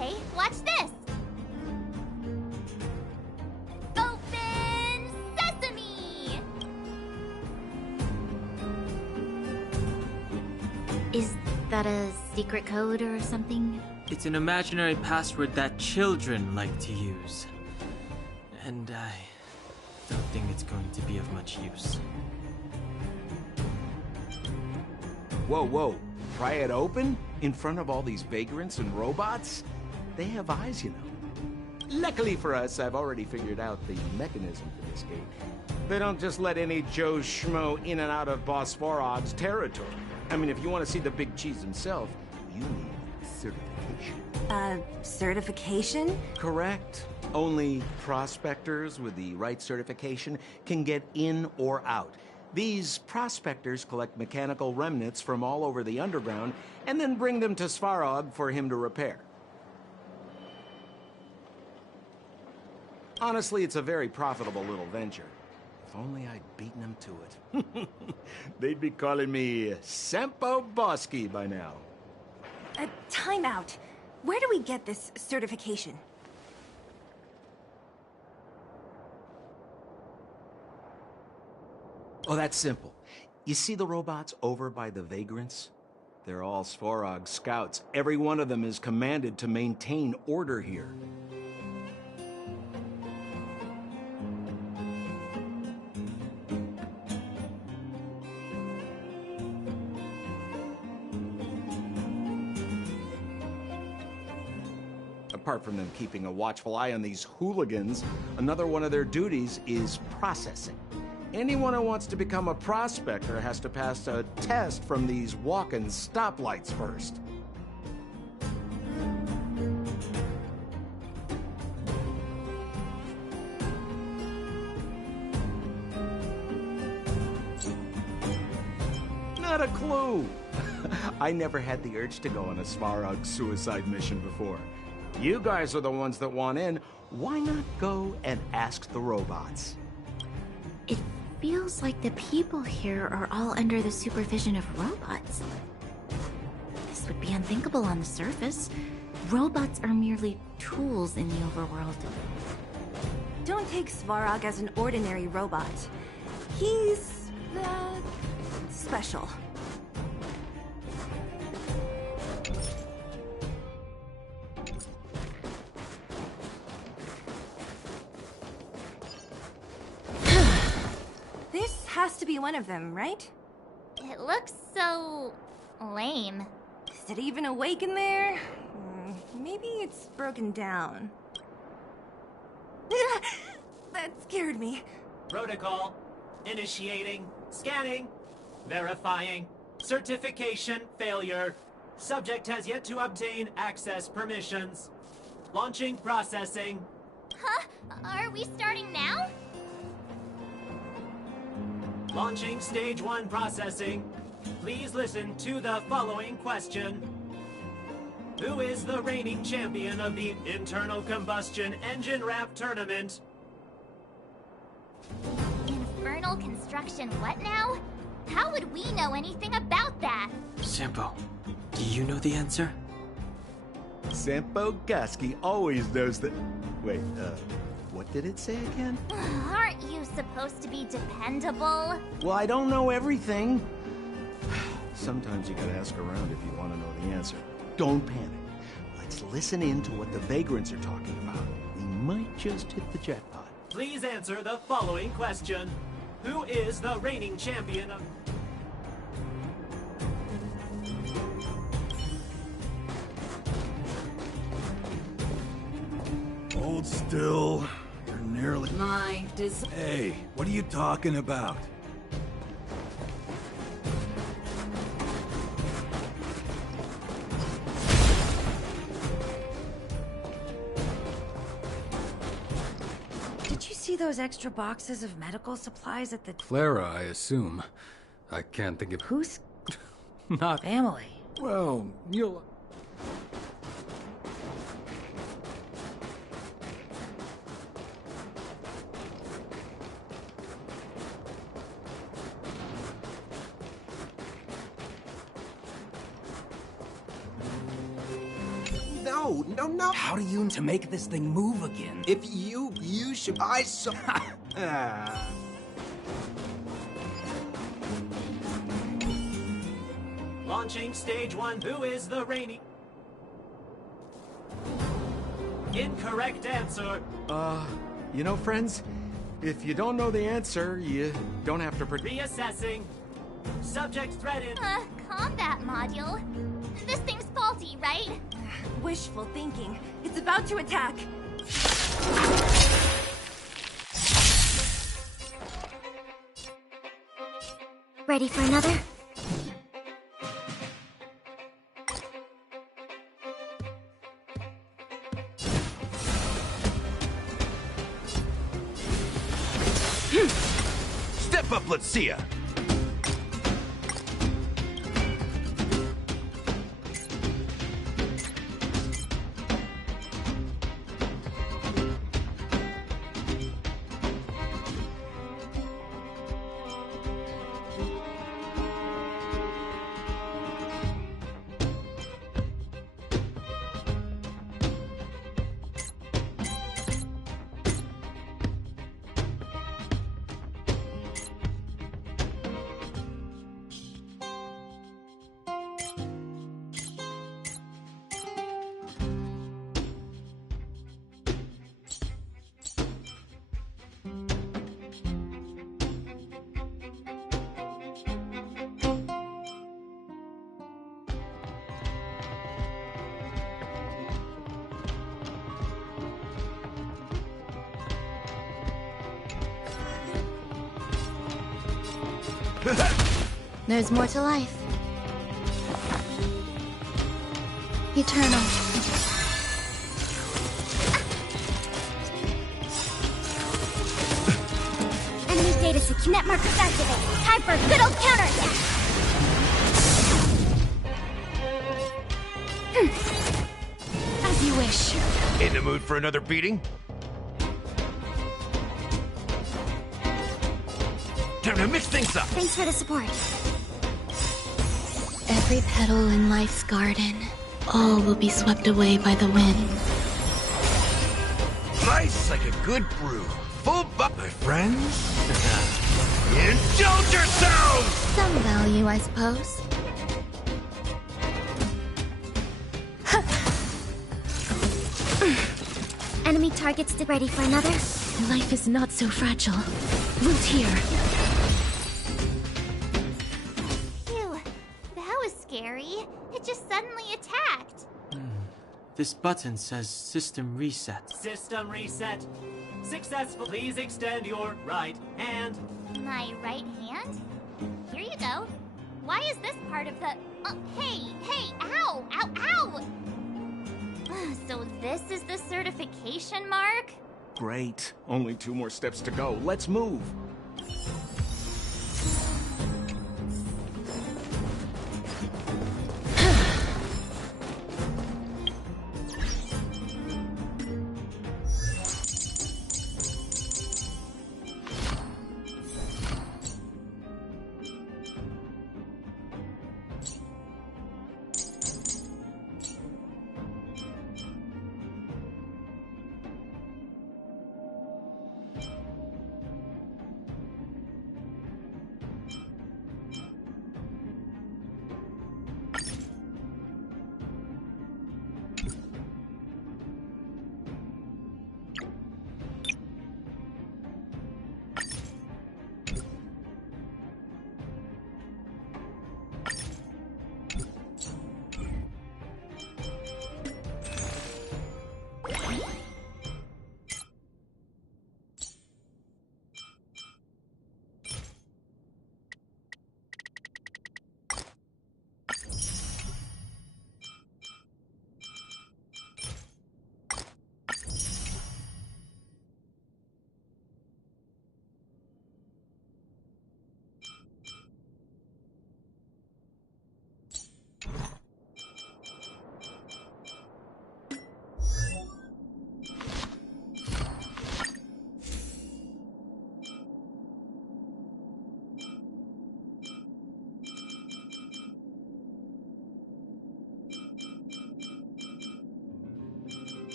Okay, watch this! Open sesame! Is that a secret code or something? It's an imaginary password that children like to use. And I don't think it's going to be of much use. Whoa, whoa. Pry it open? In front of all these vagrants and robots? They have eyes, you know. Luckily for us, I've already figured out the mechanism for this gate. They don't just let any Joe Schmo in and out of Boss Svarog's territory. I mean, if you want to see the big cheese himself, you need certification. Certification? Correct. Only prospectors with the right certification can get in or out. These prospectors collect mechanical remnants from all over the underground and then bring them to Svarog for him to repair. Honestly, it's a very profitable little venture. If only I'd beaten them to it. They'd be calling me Sempo Bosky by now. Time out. Where do we get this certification? Oh, that's simple. You see the robots over by the vagrants? They're all Svarog scouts. Every one of them is commanded to maintain order here. Apart from them keeping a watchful eye on these hooligans, another one of their duties is processing. Anyone who wants to become a prospector has to pass a test from these walk-in stoplights first. Not a clue. I never had the urge to go on a Svarog suicide mission before. You guys are the ones that want in. Why not go and ask the robots? It feels like the people here are all under the supervision of robots. This would be unthinkable on the surface. Robots are merely tools in the overworld. Don't take Svarog as an ordinary robot. He's, special. This has to be one of them, right? It looks so lame. Is it even awake in there? Maybe it's broken down. That scared me. Protocol. Initiating. Scanning. Verifying. Certification failure. Subject has yet to obtain access permissions. Launching processing. Huh? Are we starting now? Launching stage 1 processing. Please listen to the following question. Who is the reigning champion of the Internal Combustion Engine Rap Tournament? Infernal construction what now? How would we know anything about that? Sampo, do you know the answer? Sempo Bosky always knows that... Wait, what did it say again? Aren't you supposed to be dependable? Well, I don't know everything. Sometimes you gotta ask around if you want to know the answer. Don't panic. Let's listen in to what the vagrants are talking about. We might just hit the jackpot. Please answer the following question. Who is the reigning champion of... Hold still. You're nearly... My Hey, what are you talking about? Did you see those extra boxes of medical supplies at the... Clara, I assume. I can't think of... Who's Not... family? Well, you'll... no. How do you to make this thing move again? If you should, I saw. Launching stage 1, who is the reigning... Incorrect answer. You know, friends, if you don't know the answer, you don't have to Reassessing. Subject threat in... Combat module? This thing's faulty, right? Wishful thinking. It's about to attack. Ready for another? Step up, let's see ya. There's more to life. Eternal. Enemy data to net markers activated. Time for a good old counterattack. As you wish. In the mood for another beating? Time to mix things up. Thanks for the support. Every petal in life's garden, all will be swept away by the wind. Nice like a good brew. Full buck, my friends. Indulge yourselves! Some value, I suppose. Enemy targets ready for another? Life is not so fragile. Root here. Ew, that was scary. It just suddenly attacked. This button says system reset. System reset. Successful. Please extend your right hand. My right hand? Here you go. Why is this part of the... hey, ow, ow, ow! So this is the certification mark? Great. Only 2 more steps to go. Let's move.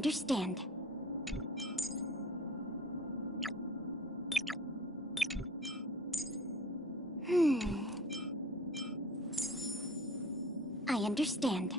understand. I understand.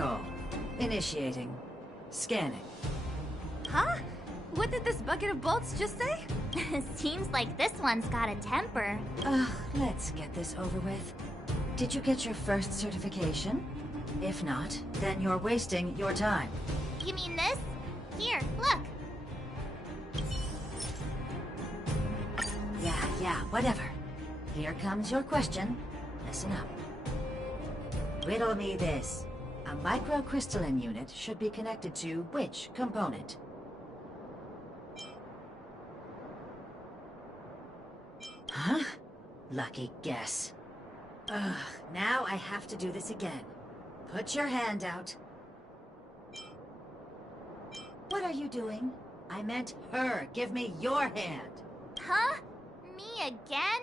Protocol. Initiating. Scanning. Huh? What did this bucket of bolts just say? Seems like this one's got a temper. Let's get this over with. Did you get your first certification? If not, then you're wasting your time. You mean this? Here, look. Yeah, whatever. Here comes your question. Listen up. Riddle me this. A microcrystalline unit should be connected to which component? Huh? Lucky guess. Ugh, now I have to do this again. Put your hand out. What are you doing? I meant her. Give me your hand. Huh? Me again?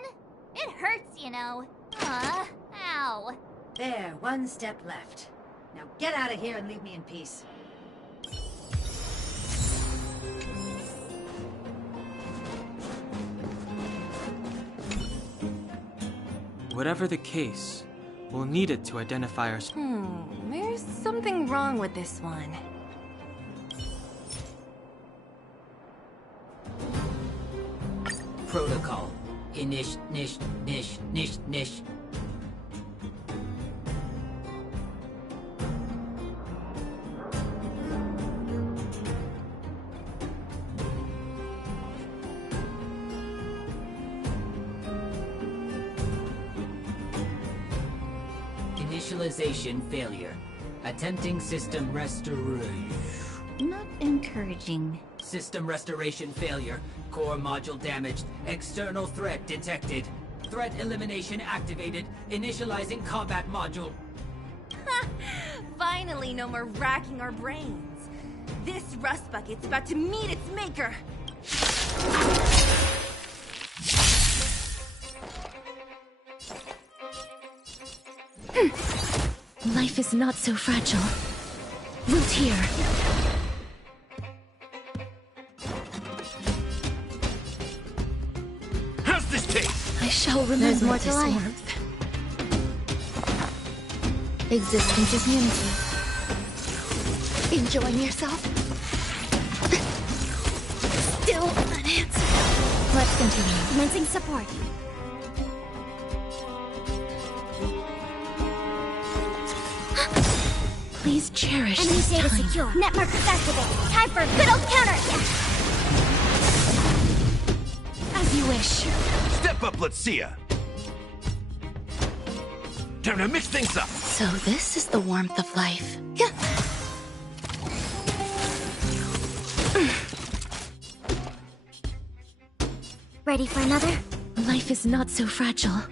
It hurts, you know. Ow. There, one step left. Now get out of here and leave me in peace. Whatever the case, we'll need it to identify our... There's something wrong with this one. Protocol. Nish. Initialization failure. Attempting system restoration. Not encouraging. System restoration failure. Core module damaged. External threat detected. Threat elimination activated. Initializing combat module. Finally, no more racking our brains. This rust bucket's about to meet its maker. Life is not so fragile. Root here. How's this taste? I shall remember There's more to this life. warmth. Existence is unity. Enjoying yourself? Still unanswered. Let's continue. Commencing support. Please cherish Enemy this data time. secure. Net markers activated. Time for a good old counterattack. As you wish. Step up, let's see ya. Time to mix things up. So this is the warmth of life. Ready for another? Life is not so fragile.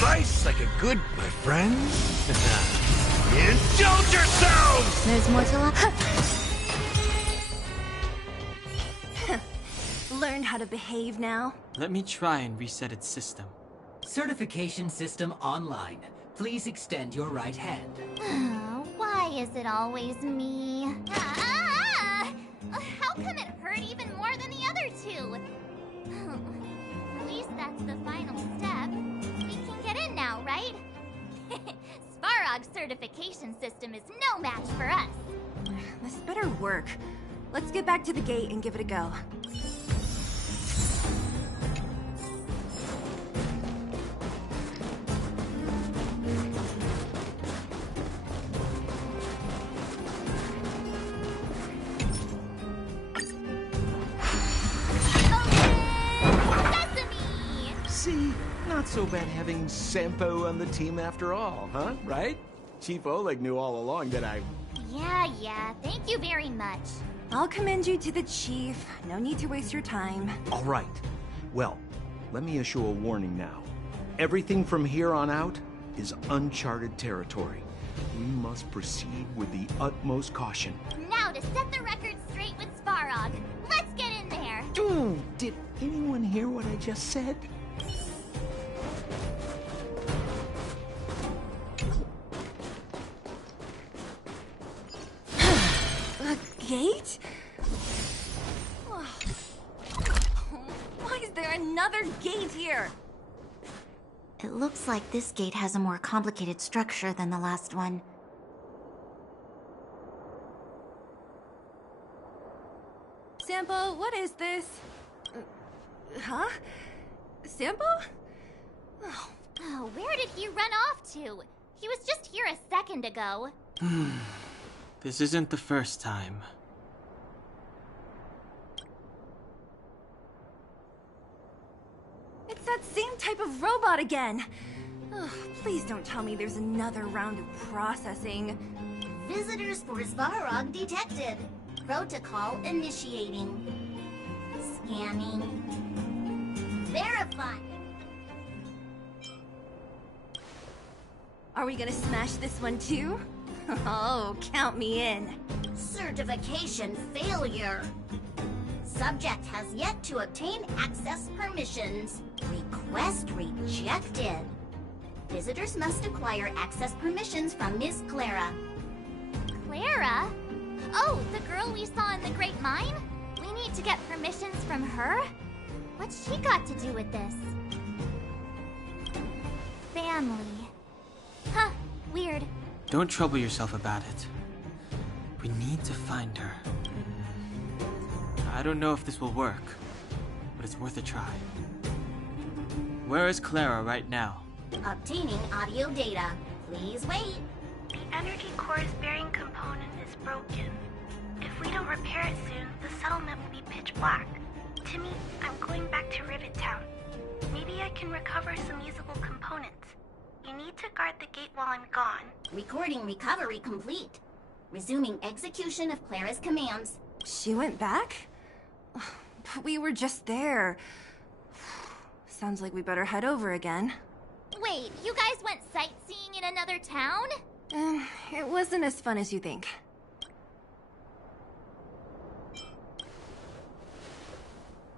Nice like a good, my friends. Indulge yourselves! There's more to life. Learn how to behave now. Let me try and reset its system. Certification system online. Please extend your right hand. Why is it always me? How come it hurt even more than the other two? At least that's the final step. We can get in now, right? Svarog's certification system is no match for us. This better work. Let's get back to the gate and give it a go. See, not so bad having Sampo on the team after all, huh? Right? Chief Oleg knew all along that I... Yeah, thank you very much. I'll commend you to the chief. No need to waste your time. All right. Well, let me issue a warning now. Everything from here on out is uncharted territory. We must proceed with the utmost caution. Now to set the record straight with Svarog. Let's get in there. Dude, anyone hear what I just said? A gate? Why is there another gate here? It looks like this gate has a more complicated structure than the last one. Sampo, what is this? Huh? Sampo? Oh, where did he run off to? He was just here a second ago. This isn't the first time. It's that same type of robot again. Ugh, please don't tell me there's another round of processing. Visitors for Svarog detected. Protocol initiating. Scanning. Verifying. Are we gonna smash this one too? Oh, count me in. Certification failure. Subject has yet to obtain access permissions. Request rejected. Visitors must acquire access permissions from Miss Clara. Clara? Oh, the girl we saw in the Great Mine? We need to get permissions from her? What's she got to do with this? Family. Huh, weird. Don't trouble yourself about it. We need to find her. I don't know if this will work, but it's worth a try. Where is Clara right now? Obtaining audio data. Please wait. The energy core's bearing component is broken. If we don't repair it soon, the settlement will be pitch black. Timmy, I'm going back to Rivet Town. Maybe I can recover some usable components. You need to guard the gate while I'm gone. Recording recovery complete. Resuming execution of Clara's commands. She went back? But we were just there. Sounds like we better head over again. Wait, you guys went sightseeing in another town? It wasn't as fun as you think.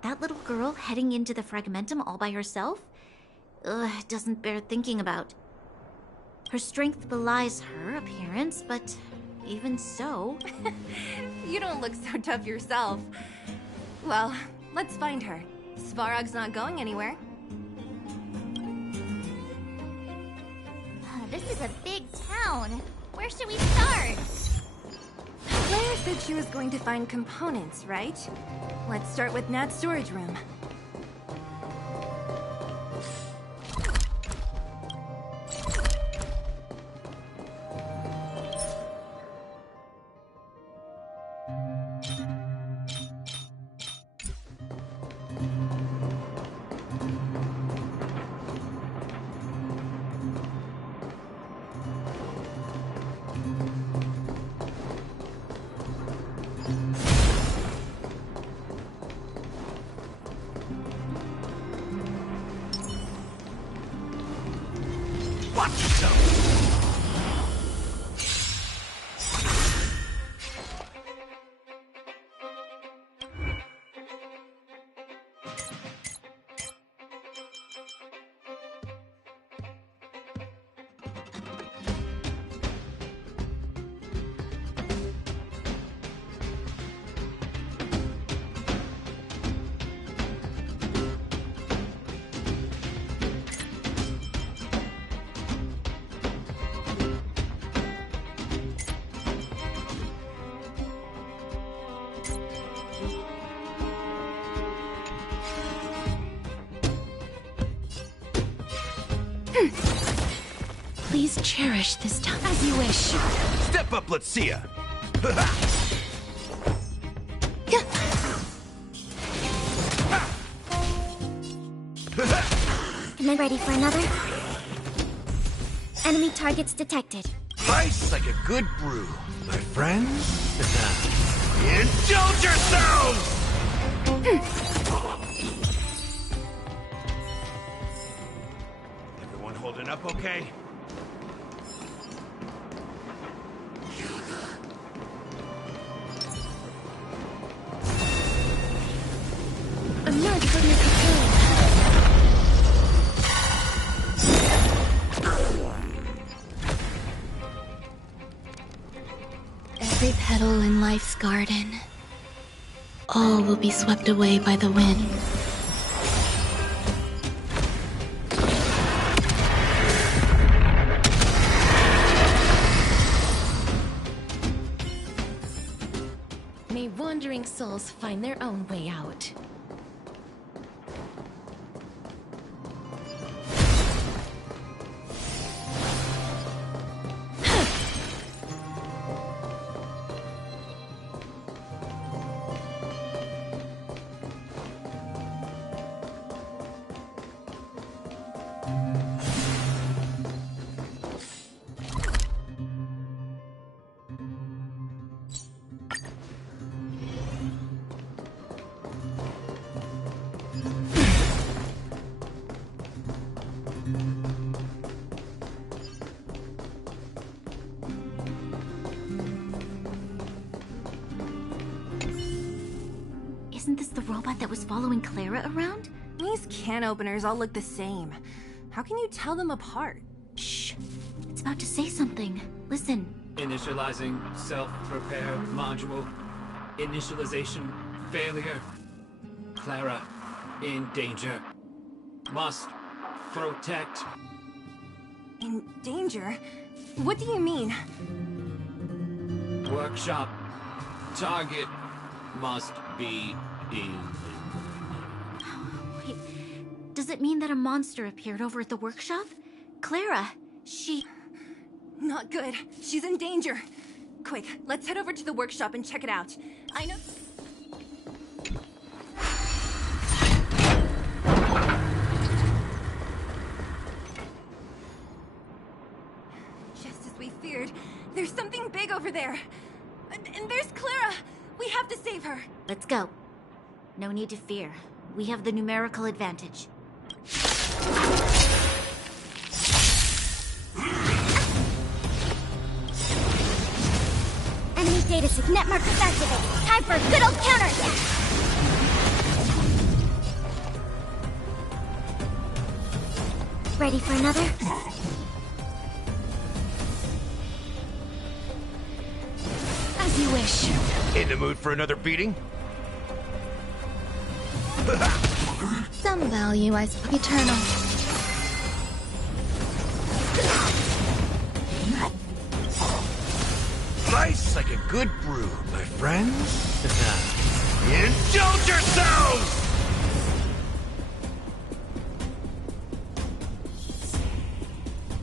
That little girl heading into the Fragmentum all by herself? Ugh, it doesn't bear thinking about. Her strength belies her appearance, but even so... You don't look so tough yourself. Well, let's find her. Svarog's not going anywhere. This is a big town. Where should we start? Claire said she was going to find components, right? Let's start with Nat's storage room. Watch yourself! Please cherish this time. As you wish. Step up, let's see ya! Am I ready for another? Enemy targets detected. Ice like a good brew, my friends. Indulge yourselves! Everyone holding up okay? Emerge from the petal in life's garden. All will be swept away by the wind. May wandering souls find their own way out. Isn't this the robot that was following Clara around? These can openers all look the same. How can you tell them apart? Shh. It's about to say something. Listen. Initializing self-repair module. Initialization failure. Clara in danger. Must protect. In danger? What do you mean? Workshop. Target must be in. Wait, does it mean that a monster appeared over at the workshop? Clara, she... Not good. She's in danger. Quick, let's head over to the workshop and check it out. I know... Just as we feared, there's something big over there. And there's Clara. We have to save her. Let's go. No need to fear. We have the numerical advantage. Enemy data sig net markers activated. Time for a good old counterattack. Ready for another? As you wish. In the mood for another beating? Some value, I suppose. Eternal. Nice like a good brew, my friends. Indulge yourselves!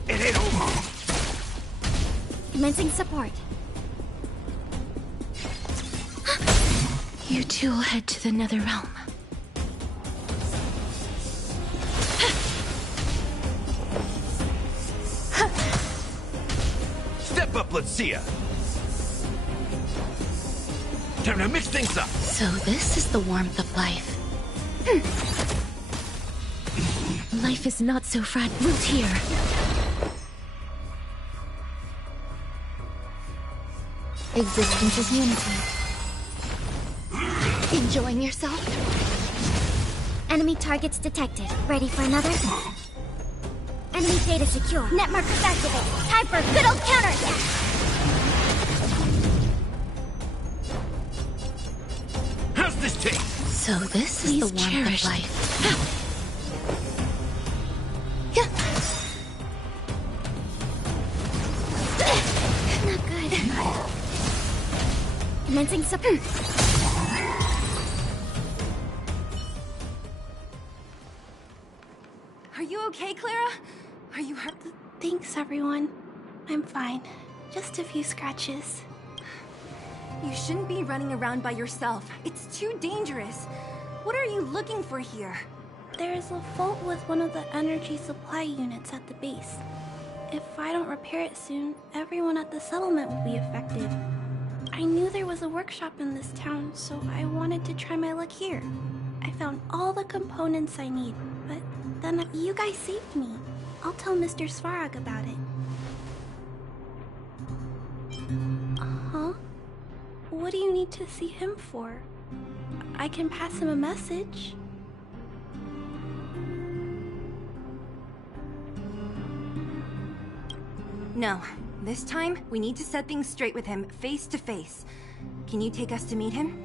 It ain't over. Commencing support. You two will head to the nether realm. Step up, let's see ya. Time to mix things up. So this is the warmth of life. Life is not so fragile. Root here. Existence is unity. Enjoying yourself? Enemy targets detected. Ready for another? Enemy data secure. Net markers activated. Time for a good old counterattack. How's this taste? So this is the warmth of life. Not good. Commencing support. Are you okay, Clara? Are you hurt? Thanks, everyone. I'm fine. Just a few scratches. You shouldn't be running around by yourself. It's too dangerous. What are you looking for here? There is a fault with one of the energy supply units at the base. If I don't repair it soon, everyone at the settlement will be affected. I knew there was a workshop in this town, so I wanted to try my luck here. I found all the components I need, but then you guys saved me. I'll tell Mr. Svarog about it. Huh? What do you need to see him for? I can pass him a message. No, This time, we need to set things straight with him, face to face. Can you take us to meet him?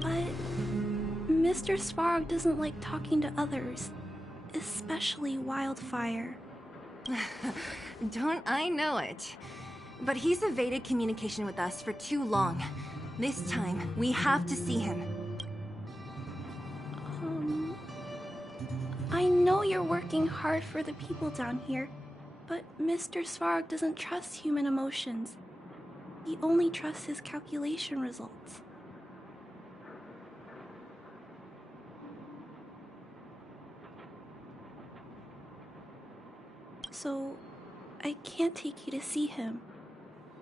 But Mr. Svarog doesn't like talking to others, especially Wildfire. Don't I know it? But he's evaded communication with us for too long. This time, we have to see him. I know you're working hard for the people down here, but Mr. Svarog doesn't trust human emotions. He only trusts his calculation results. So, I can't take you to see him.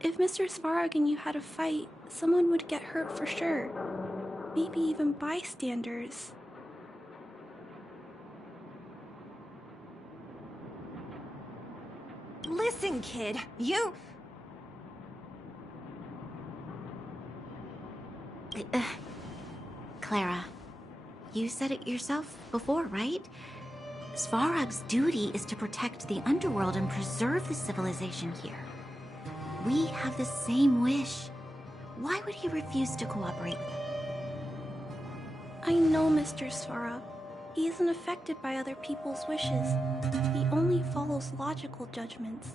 If Mr. Svarog and you had a fight, someone would get hurt for sure. Maybe even bystanders. Listen, kid, you... Clara, you said it yourself before, right? Svarog's duty is to protect the underworld and preserve the civilization here. We have the same wish. Why would he refuse to cooperate with him? I know Mr. Svarog. He isn't affected by other people's wishes. He only follows logical judgments.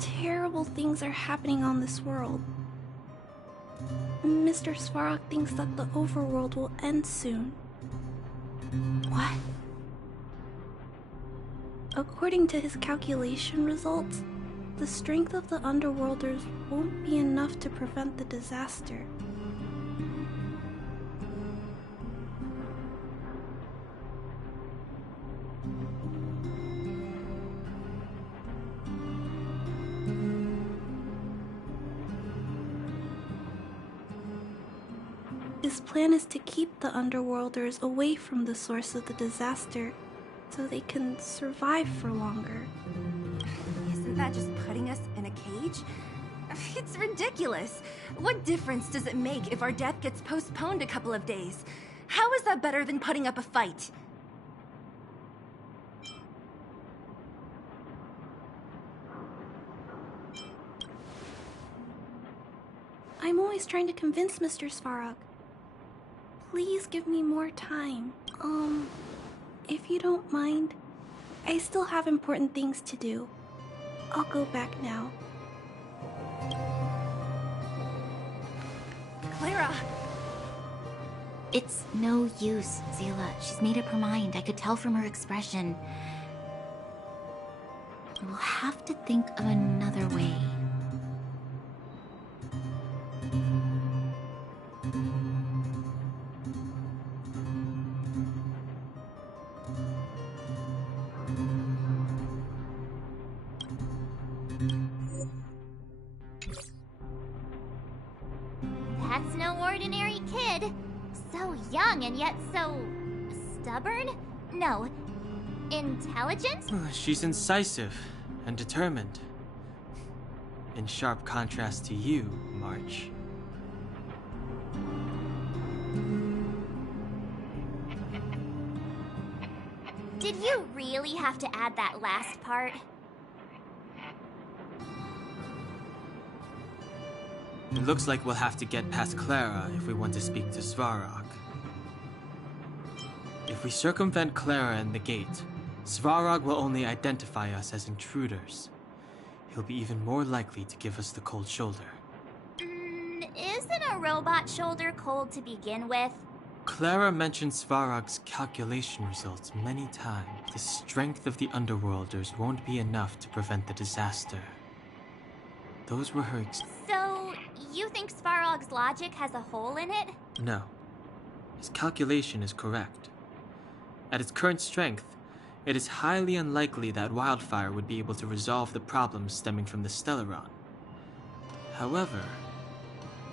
Terrible things are happening on this world. Mr. Svarog thinks that the overworld will end soon. What? According to his calculation results, the strength of the Underworlders won't be enough to prevent the disaster. His plan is to keep the Underworlders away from the source of the disaster, so they can survive for longer. Isn't that just putting us in a cage? It's ridiculous. What difference does it make if our death gets postponed a couple of days? How is that better than putting up a fight? I'm always trying to convince Mr. Svarog. Please give me more time. If you don't mind, I still have important things to do. I'll go back now. Clara! It's no use, Zila. She's made up her mind. I could tell from her expression. We'll have to think of another way. That's no ordinary kid. So young and yet so... stubborn? No. Intelligent? She's incisive and determined. In sharp contrast to you, March. Did you really have to add that last part? It looks like we'll have to get past Clara if we want to speak to Svarog. If we circumvent Clara and the gate, Svarog will only identify us as intruders. He'll be even more likely to give us the cold shoulder. Isn't a robot shoulder cold to begin with? Clara mentioned Svarog's calculation results many times. The strength of the Underworlders won't be enough to prevent the disaster. Those were her So, you think Svarog's logic has a hole in it? No. His calculation is correct. At its current strength, it is highly unlikely that Wildfire would be able to resolve the problems stemming from the Stellaron. However,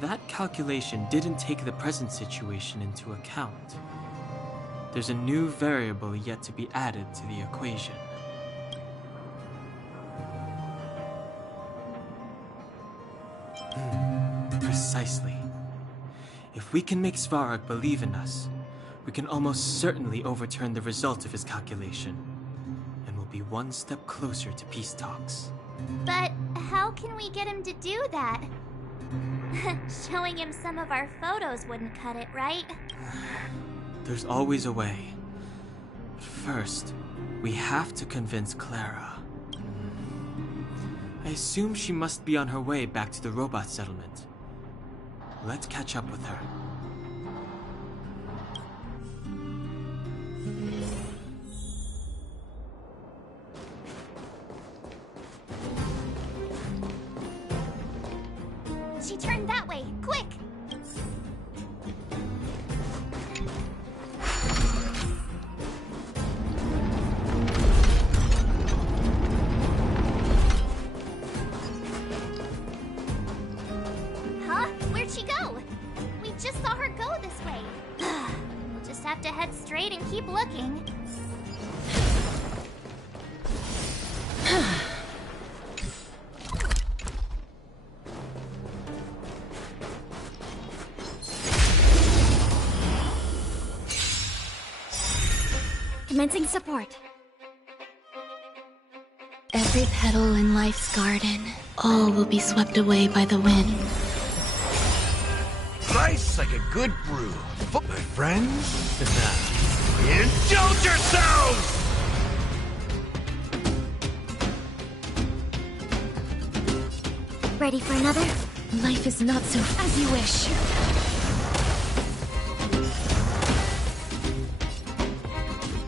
that calculation didn't take the present situation into account. There's a new variable yet to be added to the equation. Precisely. If we can make Svarog believe in us, we can almost certainly overturn the result of his calculation. be one step closer to peace talks. But how can we get him to do that? Showing him some of our photos wouldn't cut it, right? There's always a way. But first, we have to convince Clara. I assume she must be on her way back to the robot settlement. Let's catch up with her. She turned that way, quick! Huh? Where'd she go? We just saw her go this way. We'll just have to head straight and keep looking. Commencing support. Every petal in life's garden, all will be swept away by the wind. Nice like a good brew. My friends? Indulge yourselves! Ready for another? Life is not so as you wish.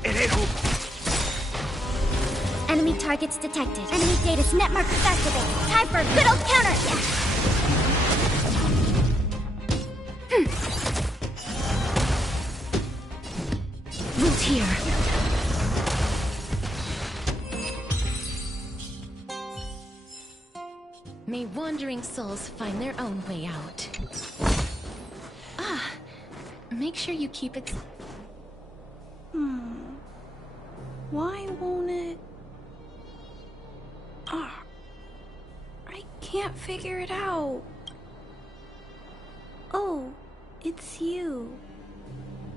It ain't over. Enemy targets detected. Enemy data's net markers activated. Time for a good old counterattack. Root here. May wandering souls find their own way out. Make sure you keep it... Why won't it... I can't figure it out. Oh, it's you.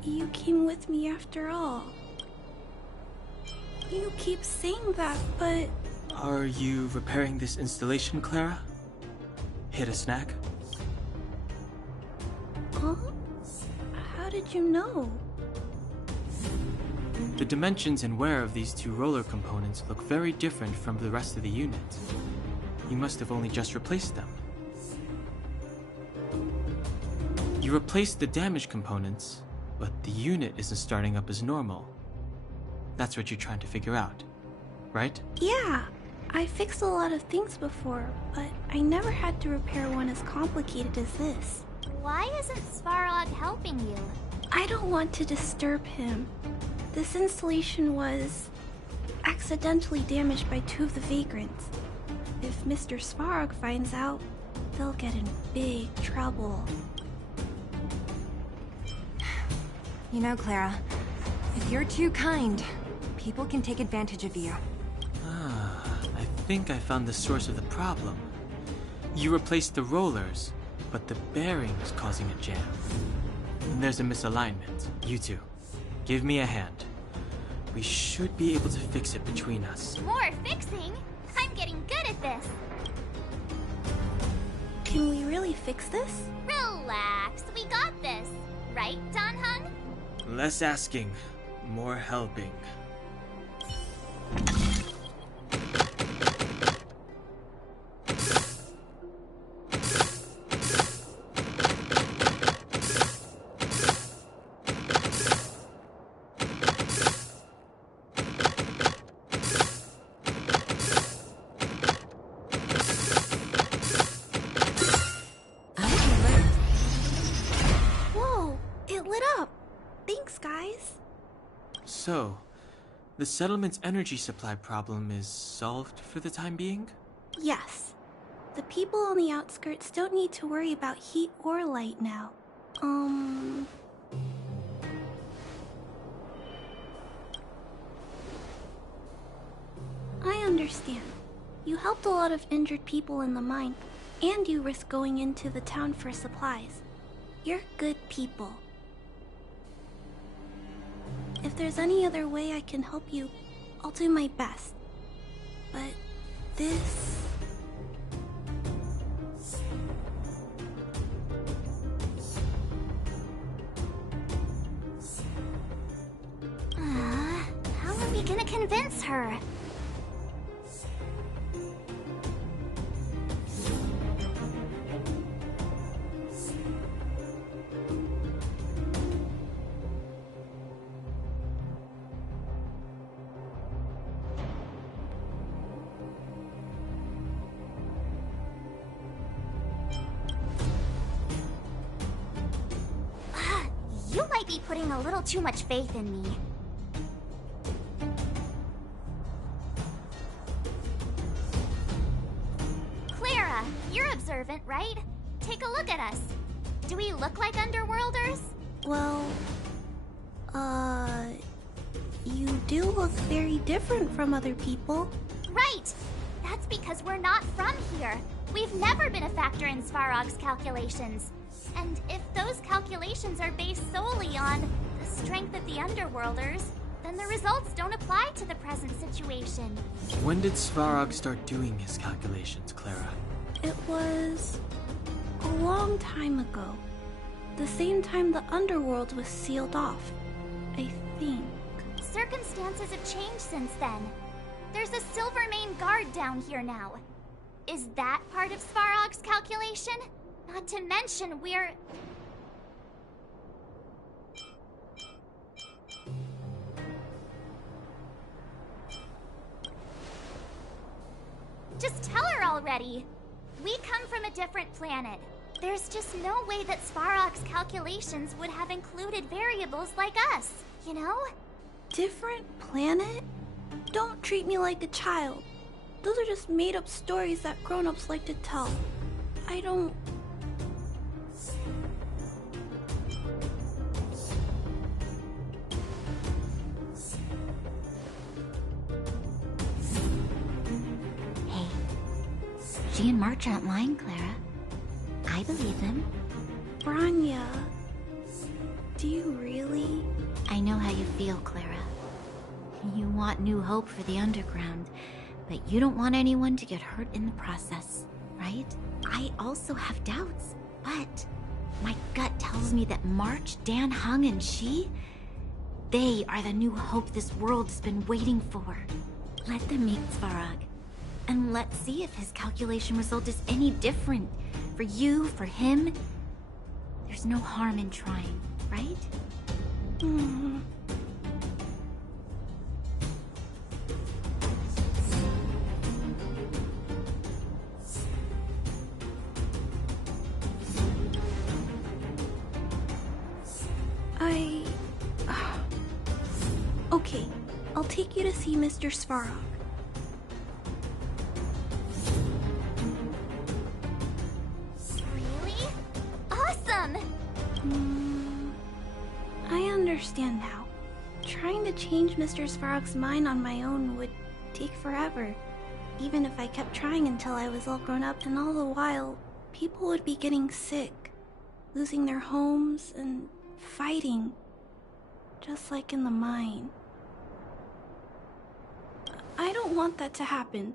You came with me after all. You keep saying that, but... Are you repairing this installation, Clara? Hit a snack? Huh? How did you know? The dimensions and wear of these two roller components look very different from the rest of the unit. You must have only just replaced them. You replaced the damaged components, but the unit isn't starting up as normal. That's what you're trying to figure out, right? Yeah, I fixed a lot of things before, but I never had to repair one as complicated as this. Why isn't Svarog helping you? I don't want to disturb him. This installation was accidentally damaged by two of the vagrants. If Mr. Svarog finds out, they'll get in big trouble. You know, Clara, if you're too kind, people can take advantage of you. I think I found the source of the problem. You replaced the rollers, but the bearing's causing a jam. There's a misalignment. You two, give me a hand. We should be able to fix it between us. More fixing? I'm getting good at this. Can we really fix this? Relax, we got this. Right, Don Hung? Less asking, more helping. So, the settlement's energy supply problem is solved for the time being? Yes. The people on the outskirts don't need to worry about heat or light now. I understand. You helped a lot of injured people in the mine, and you risked going into the town for supplies. You're good people. If there's any other way I can help you, I'll do my best. But this... How are we gonna convince her? You might be putting a little too much faith in me. Clara, you're observant, right? Take a look at us. Do we look like Underworlders? Well, you do look very different from other people. Right! That's because we're not from here. We've never been a factor in Svarog's calculations. And if those calculations are based solely on the strength of the Underworlders, then the results don't apply to the present situation. When did Svarog start doing his calculations, Clara? It was a long time ago. The same time the underworld was sealed off, I think. Circumstances have changed since then. There's a Silvermane guard down here now. Is that part of Svarog's calculation? Not to mention we're... Just tell her already! We come from a different planet. There's just no way that Svarog's calculations would have included variables like us, you know? Different planet? Don't treat me like a child. Those are just made-up stories that grown-ups like to tell. I don't... Hey, she and March aren't lying, Clara. I believe them. Branya, do you really? I know how you feel, Clara. You want new hope for the underground, but you don't want anyone to get hurt in the process, right? I also have doubts, but my gut tells me that March, Dan Hung, and she, they are the new hope this world's been waiting for. Let them meet Svarog, and let's see if his calculation result is any different. For you, for him, there's no harm in trying, right? Okay, I'll take you to see Mr. Svarog. Really? Awesome! I understand now. Trying to change Mr. Svarog's mind on my own would take forever. Even if I kept trying until I was all grown up, and all the while, people would be getting sick, losing their homes, and fighting. Just like in the mine. I don't want that to happen.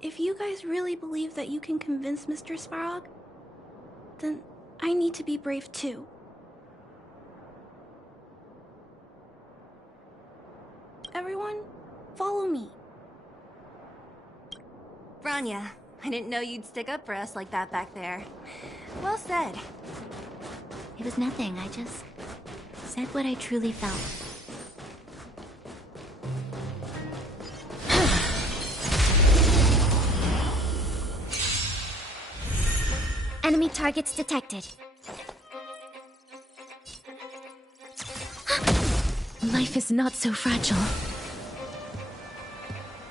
If you guys really believe that you can convince Mr. Svarog, then I need to be brave too. Everyone, follow me. Branya, I didn't know you'd stick up for us like that back there. Well said. It was nothing, I just said what I truly felt. Enemy targets detected. Life is not so fragile.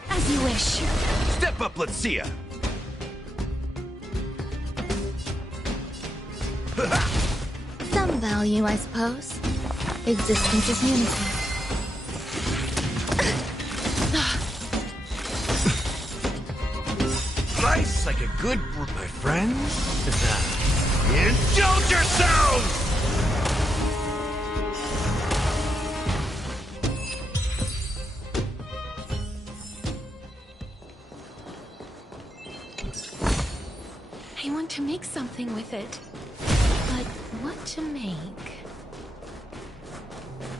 As you wish. Step up, let's see ya! Some value, I suppose. Existence is unity. Nice, like a good my friends. Indulge yourselves! I want to make something with it. But what to make?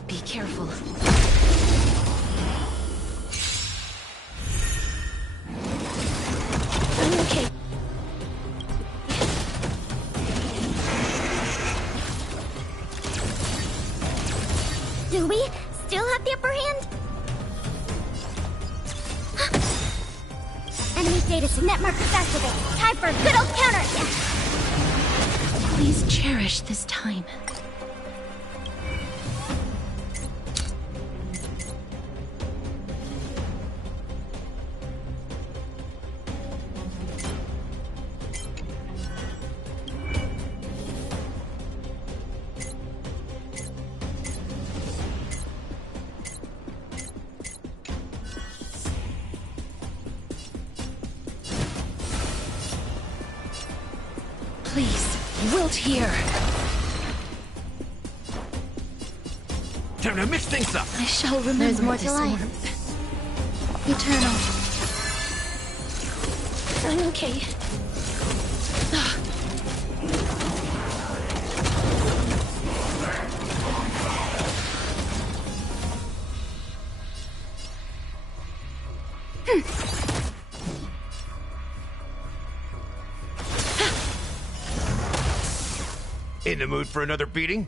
Be careful. I'm okay. Do we still have the upper hand? Enemy data net markers activate. Time for a good old counterattack. Please cherish this time. Please, wilt here. Time to mix things up. I shall remember There's more this to life. warmth. Eternal. I'm okay. In the mood for another beating?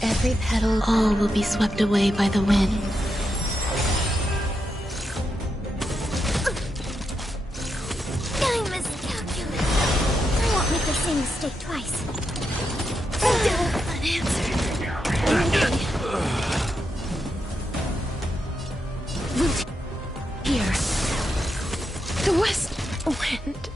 Every petal, all will be swept away by the wind. I miscalculated. I won't make the same mistake twice. Wilt here. The west wind.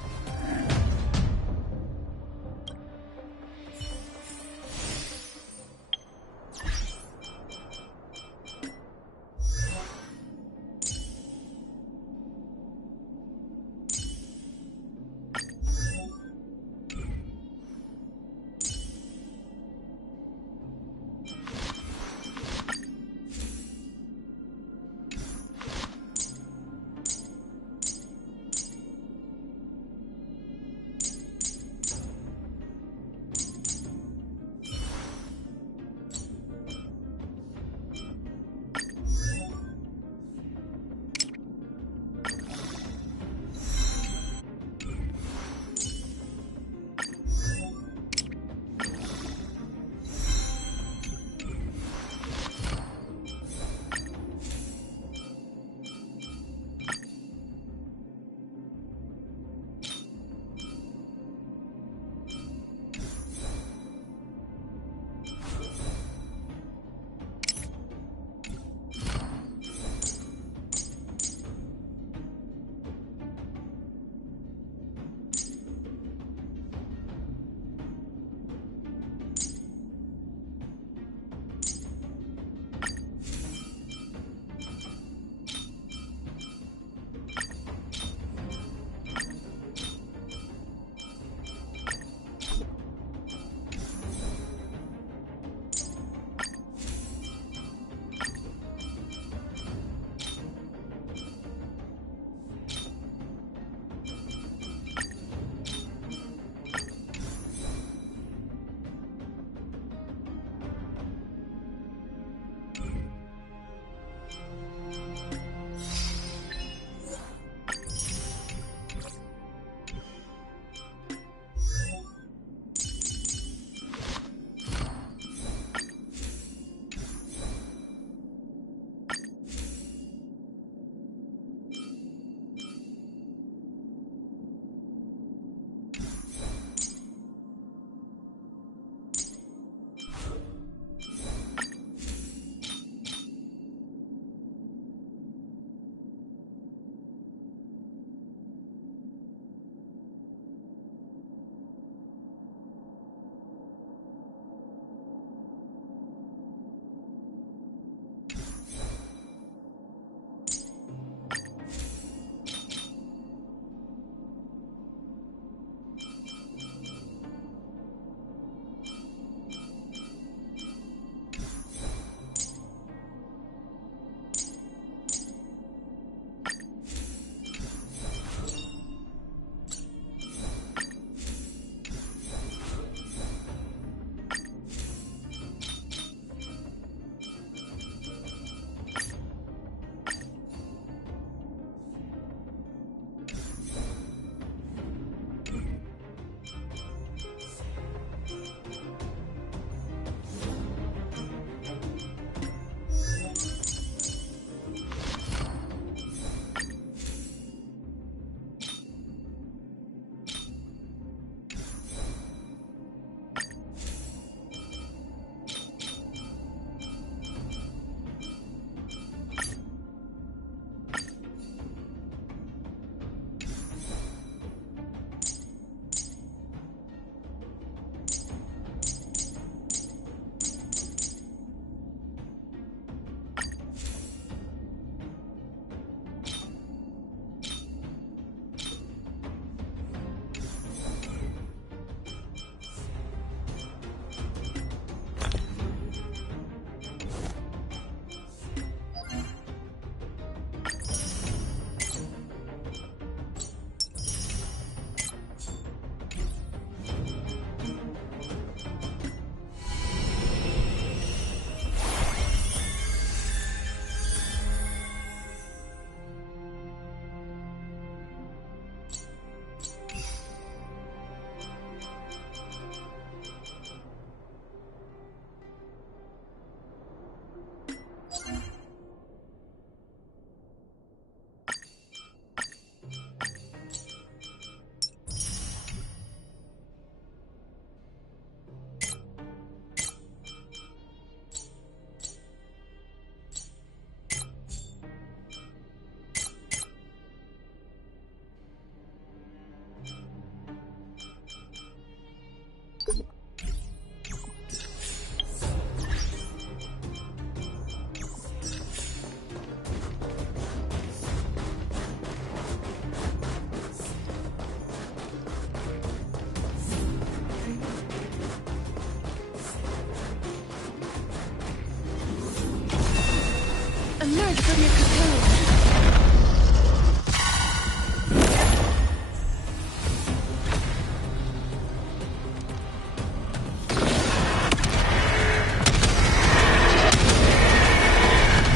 emerge from your cocoon.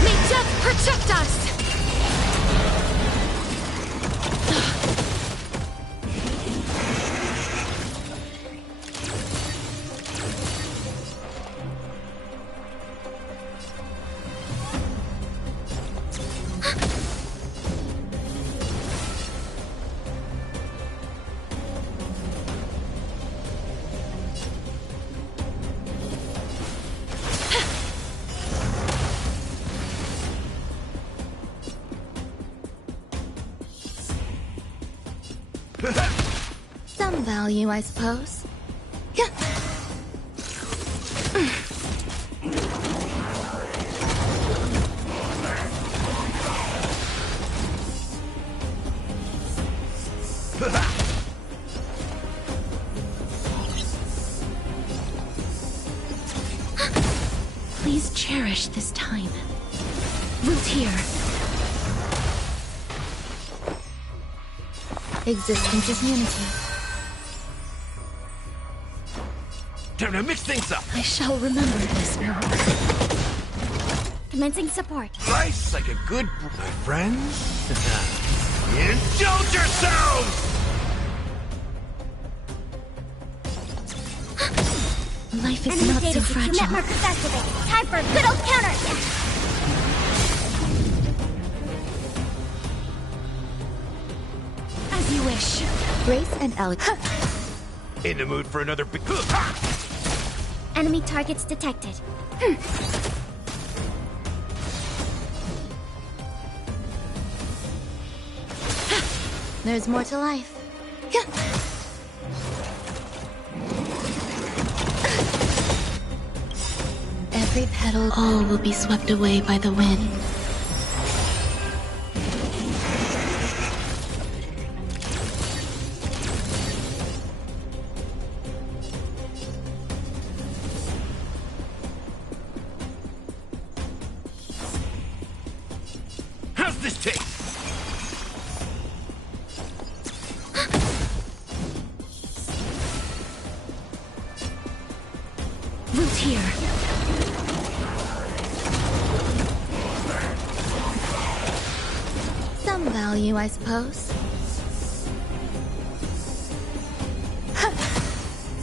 May death protect us! Some value, I suppose. Yeah. Please cherish this time. Root here. Existence is unity. Time to mix things up. I shall remember this moment. Commencing support. Nice, like a good... My friends? Indulge yourselves! Life is Enemy not so data fragile. net markers activated. Time for a good old counter. As you wish. Grace and elegance. In the mood for another big... Enemy targets detected. There's more to life. Every petal, all will be swept away by the wind. How's this taste? Root here. Some value, I suppose.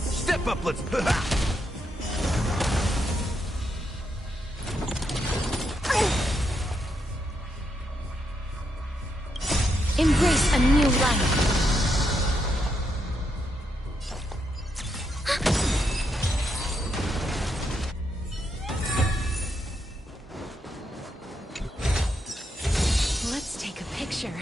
Step up, let's... Embrace a new life. Let's take a picture.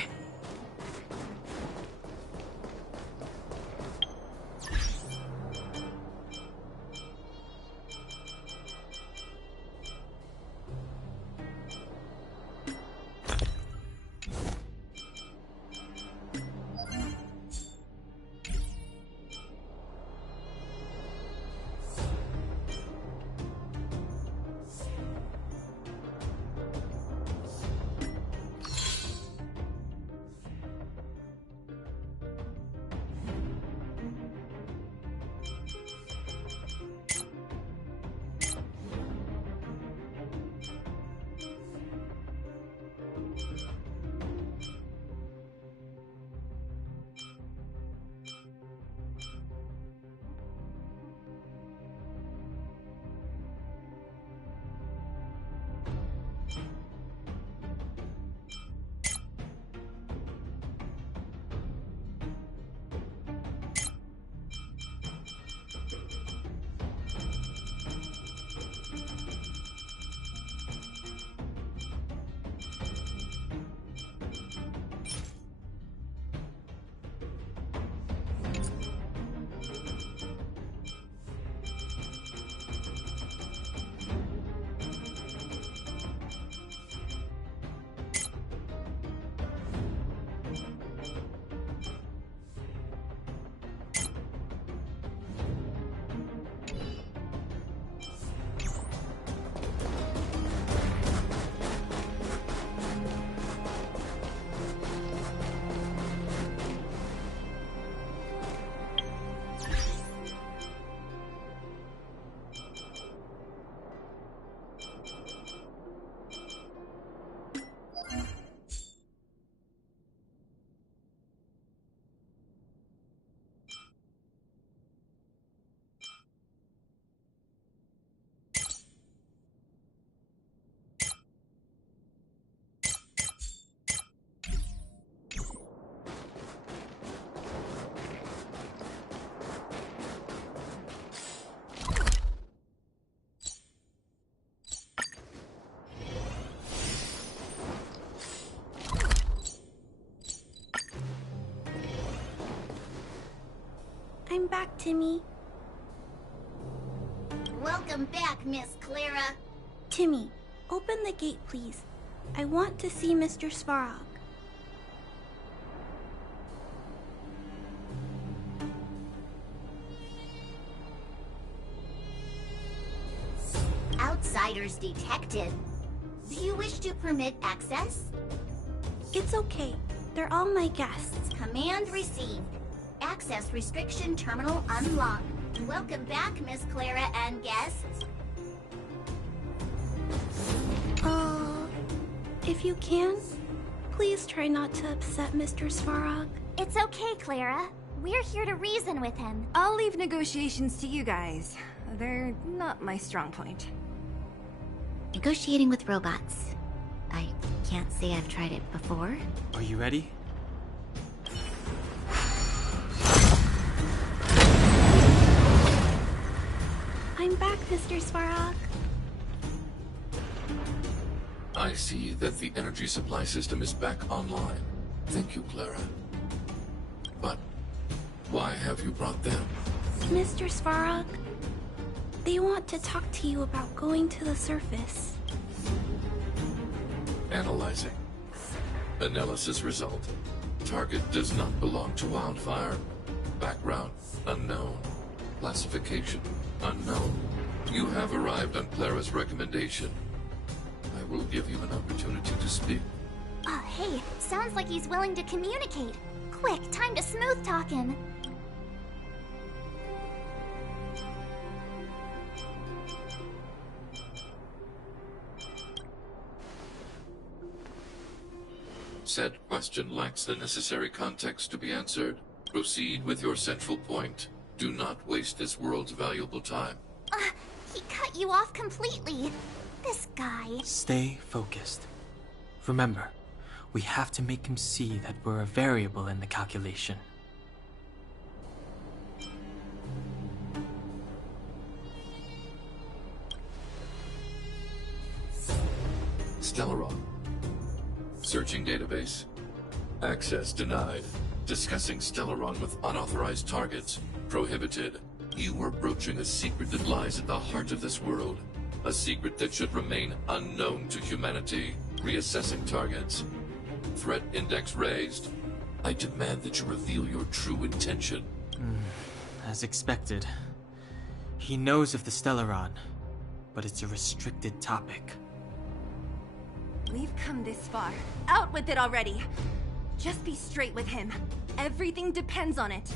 I'm back, Timmy. Welcome back, Miss Clara. Timmy, open the gate, please. I want to see Mr. Svarog. Outsiders detected. Do you wish to permit access? It's okay. They're all my guests. Command received. Access restriction terminal unlocked. Welcome back, Miss Clara and guests. If you can, please try not to upset Mr. Svarog. It's okay, Clara. We're here to reason with him. I'll leave negotiations to you guys. They're not my strong point. Negotiating with robots. I can't say I've tried it before. Are you ready? I'm back, Mr. Svarog. I see that the energy supply system is back online. Thank you, Clara. But why have you brought them? Mr. Svarog, they want to talk to you about going to the surface. Analyzing. Analysis result. Target does not belong to Wildfire. Background unknown. Classification unknown. You have arrived on Clara's recommendation. I will give you an opportunity to speak. Oh, hey, sounds like he's willing to communicate. Quick, time to smooth talk him. Said question lacks the necessary context to be answered. Proceed with your central point. Do not waste this world's valuable time. He cut you off completely. This guy. Stay focused. Remember, we have to make him see that we're a variable in the calculation. Stellaron. Searching database. Access denied. Discussing Stellaron with unauthorized targets. Prohibited. You are broaching a secret that lies at the heart of this world. A secret that should remain unknown to humanity. Reassessing targets. Threat index raised. I demand that you reveal your true intention. As expected. He knows of the Stellaron, but it's a restricted topic. We've come this far. Out with it already! Just be straight with him. Everything depends on it.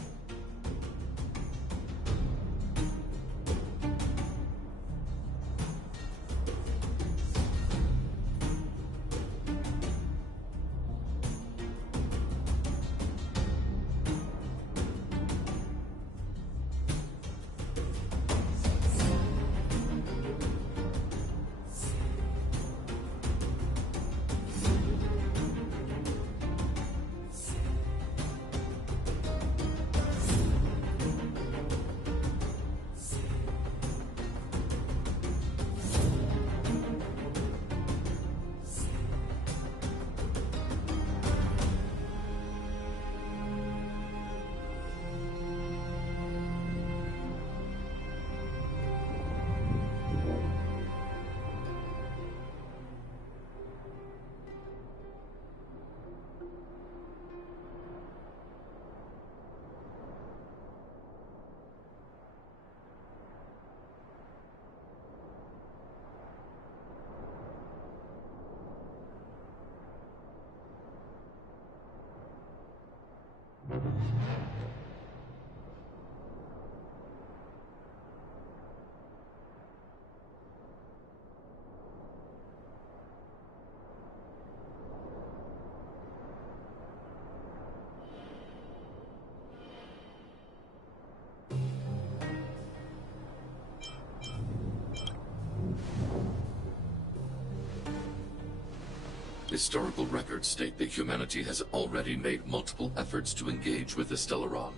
Historical records state that humanity has already made multiple efforts to engage with the Stellaron.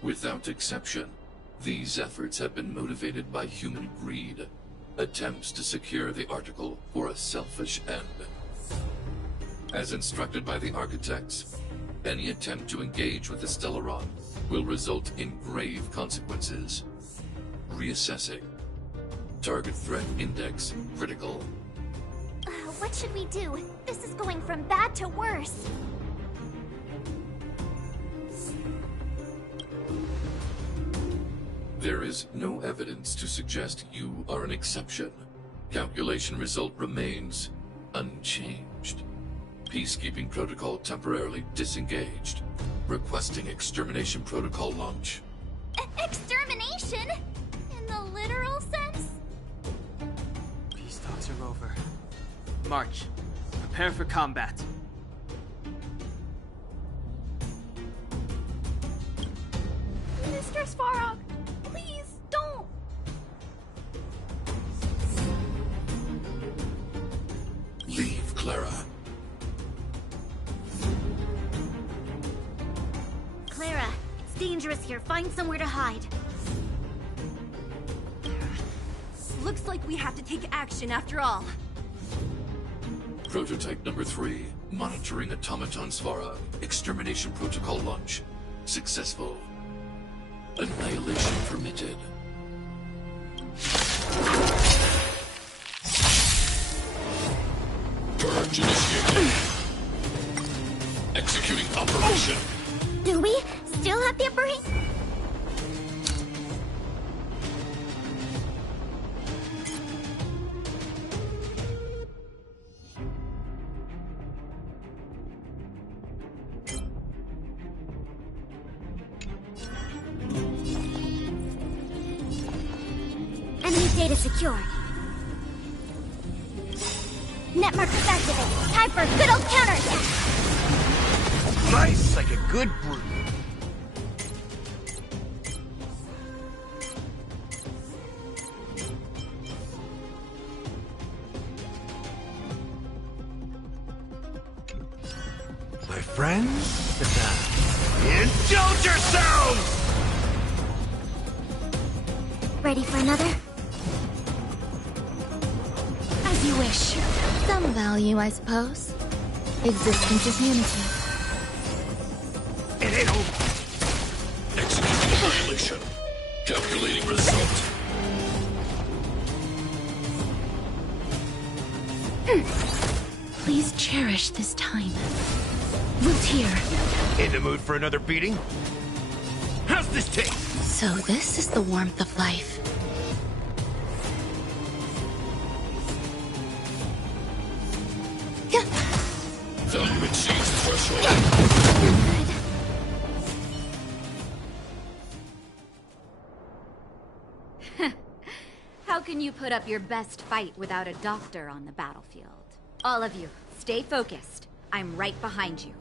Without exception, these efforts have been motivated by human greed, attempts to secure the article for a selfish end. As instructed by the architects, any attempt to engage with the Stellaron will result in grave consequences. Reassessing. Target threat index critical. What should we do? This is going from bad to worse. There is no evidence to suggest you are an exception. Calculation result remains unchanged. Peacekeeping protocol temporarily disengaged. Requesting extermination protocol launch. Extermination? In the literal sense? Peace talks are over. March. Prepare for combat. Mr. Svarog, please don't. Leave, Clara. Clara, it's dangerous here. Find somewhere to hide. Looks like we have to take action after all. Prototype number 3. Monitoring automaton Svara. Extermination protocol launch. Successful. Annihilation permitted. Purge initiated. Executing operation. Do we still have the upper hand? Enemy data secured. Net markers activated. Time for a good old counterattack. Nice, like a good brew. My friends? Indulge yourselves! Ready for another? As you wish. Some value, I suppose. Existence is unity. It ain't over. Executing annihilation. Calculating result. Please cherish this time. Root here. In the mood for another beating? How's this taste? So this is the warmth of life. Value exceeds threshold. How can you put up your best fight without a doctor on the battlefield? All of you, stay focused. I'm right behind you.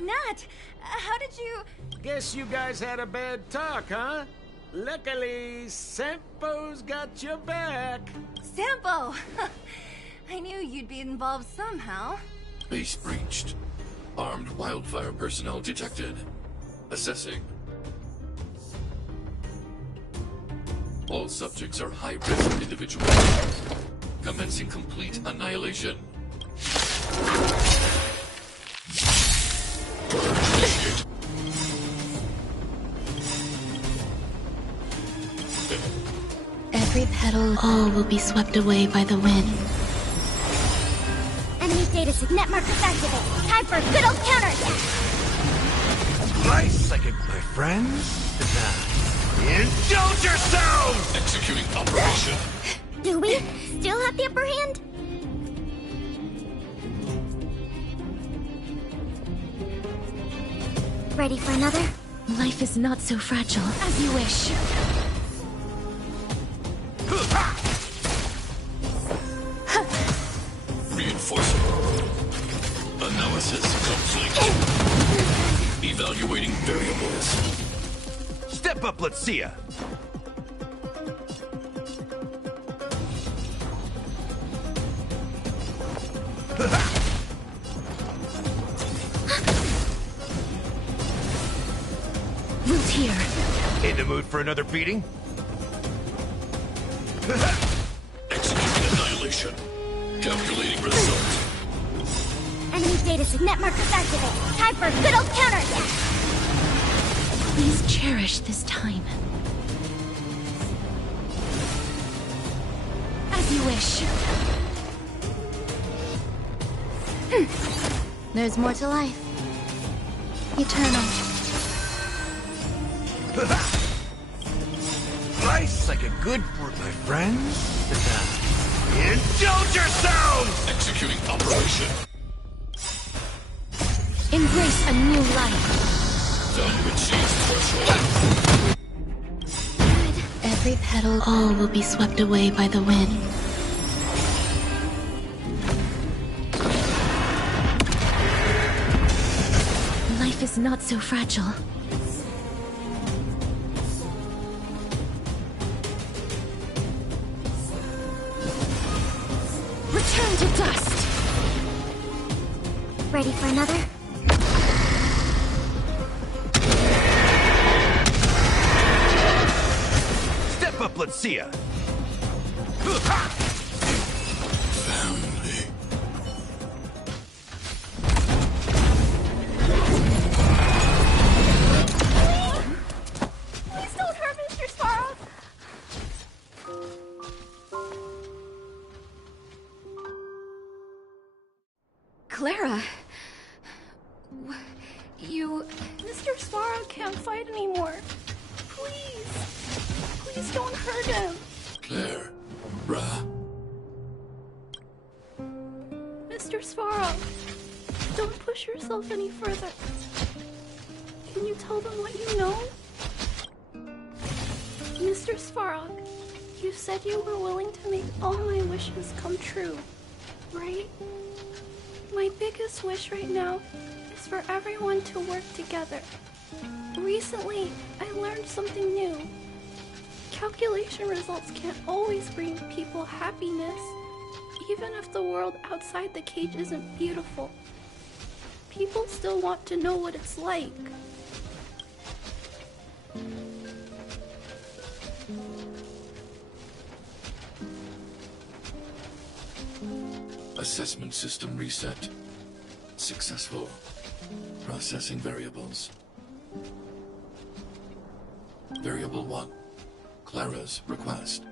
Nat, how did you... Guess you guys had a bad talk, huh? Luckily, Sampo's got your back. Sampo! I knew you'd be involved somehow. Base breached. Armed wildfire personnel detected. Assessing. All subjects are high-risk individuals. Commencing complete annihilation. Purge initiate. Every petal, all will be swept away by the wind. Enemy data net markers activated. Time for a good old counterattack. Nice, like a... My friends? Indulge yourselves! Executing operation. Do we still have the upper hand? Ready for another? Life is not so fragile. As you wish. Reinforcing. Analysis complete. Evaluating variables. Step up, let's see ya. Root here. In the mood for another beating? Executing annihilation. Calculating result. Enemy data signet markers activate. Time for a good old counterattack. Please cherish this time. As you wish. There's more to life. Eternal. Nice like a good fruit, my friends. Indulge yourselves! Executing operation. Embrace a new life. Value achieves threshold. Every petal, all will be swept away by the wind. Life is not so fragile. Return to dust. Ready for another? Step up, let's see ya. Please don't hurt Mr. Sparrow. Clara. You... Mr. Sparrow can't fight anymore. Please. Please don't hurt him. Claire. Mr. Sparrow, don't push yourself any further. Can you tell them what you know? Mr. Sparrow, you said you were willing to make all my wishes come true, right? My biggest wish right now is for everyone to work together. Recently, I learned something new. Calculation results can't always bring people happiness, even if the world outside the cage isn't beautiful. People still want to know what it's like. Assessment system reset. Successful. Processing variables. Variable 1. Clara's request.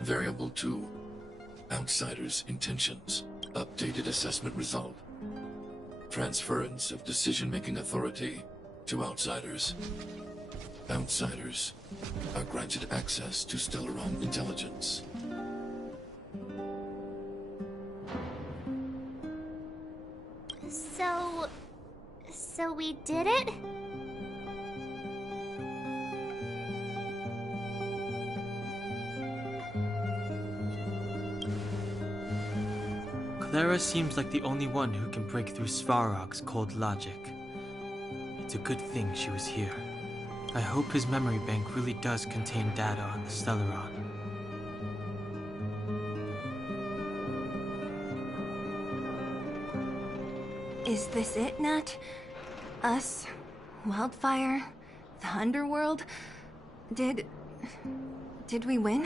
Variable 2. Outsider's intentions. Updated assessment result. Transference of decision-making authority to outsiders. Outsiders are granted access to Stellaron intelligence. So we did it? Clara seems like the only one who can break through Svarog's cold logic. It's a good thing she was here. I hope his memory bank really does contain data on the Stellaron. Is this it, Nat? Us? Wildfire? The underworld? Did we win?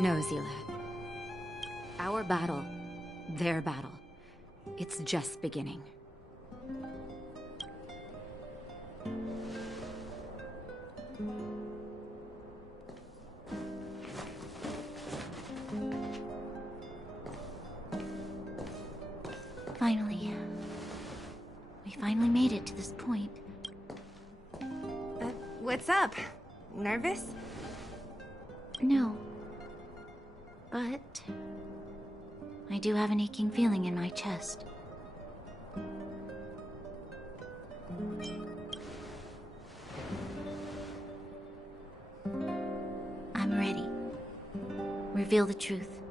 No, Zila. Our battle, their battle, it's just beginning. Finally. We finally made it to this point. What's up? Nervous? No. But I do have an aching feeling in my chest. I'm ready. Reveal the truth.